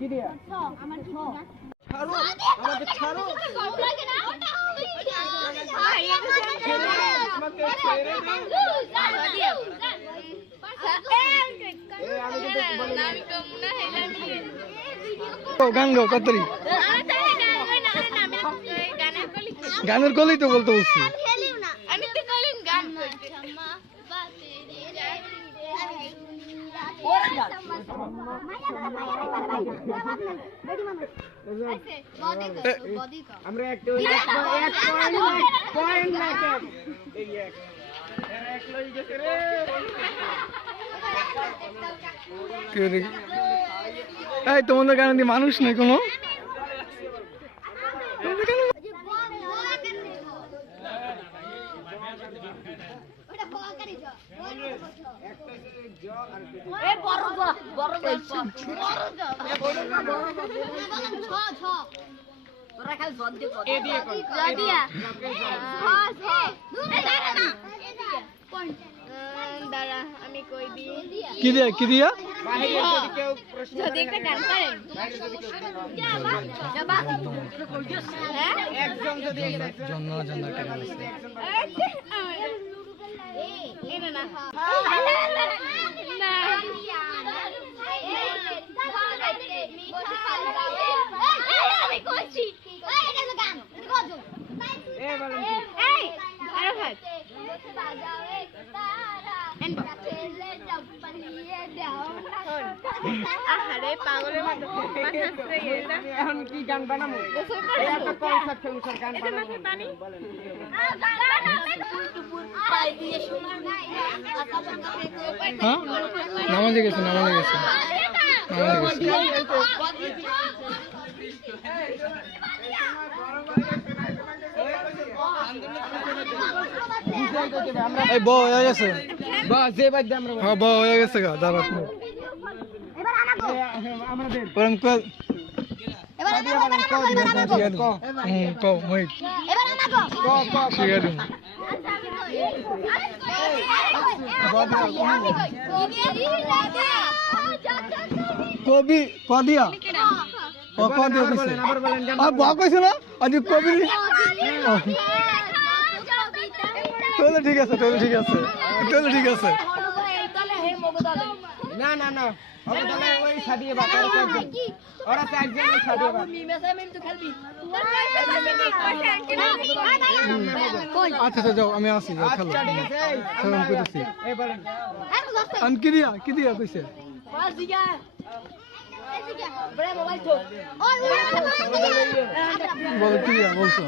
কি দিয়া আমার ছাড়ো আমাকে ছাড়ো আমাকে ছেড়ে দে গান গাও কতরি গানের কলেই তো বলতে বলছি আমরা একটা পয়েন্ট এই তোমাদের গান দিয়ে মানুষ নেই কোনো কি দিয়া কি দিয়া যদি একটা গান পারেন একদম যদি জন্য জন্য একটা গান আছে এখন কি গান বানাবো একটা কনসার্ট ফেলুসার গান বানাবো হ্যাঁ নামাজে গেছে এই বউ হয়ে গেছে বাস যে বাদ দিয়ে আমরা হ্যাঁ বউ হয়ে গেছে গা দাঁড়া আমাদের পরম কল কও মই শিখে দিন কবি কদিয়া ও কদিয়া কইছে আর বউ কইছে না আজ কবি তাহলে ঠিক আছে না না না ওরা তাহলে ওই সাদিয়ে বাত ওরা চারজন ওই সাদিয়ে বাত আচ্ছা যাও আমি আসি যাও খেলো আচ্ছা ঠিক আছে সেরকম কইতেছি এই বলেন আন কি দিয়া কইছে বল কি দিয়া বলছো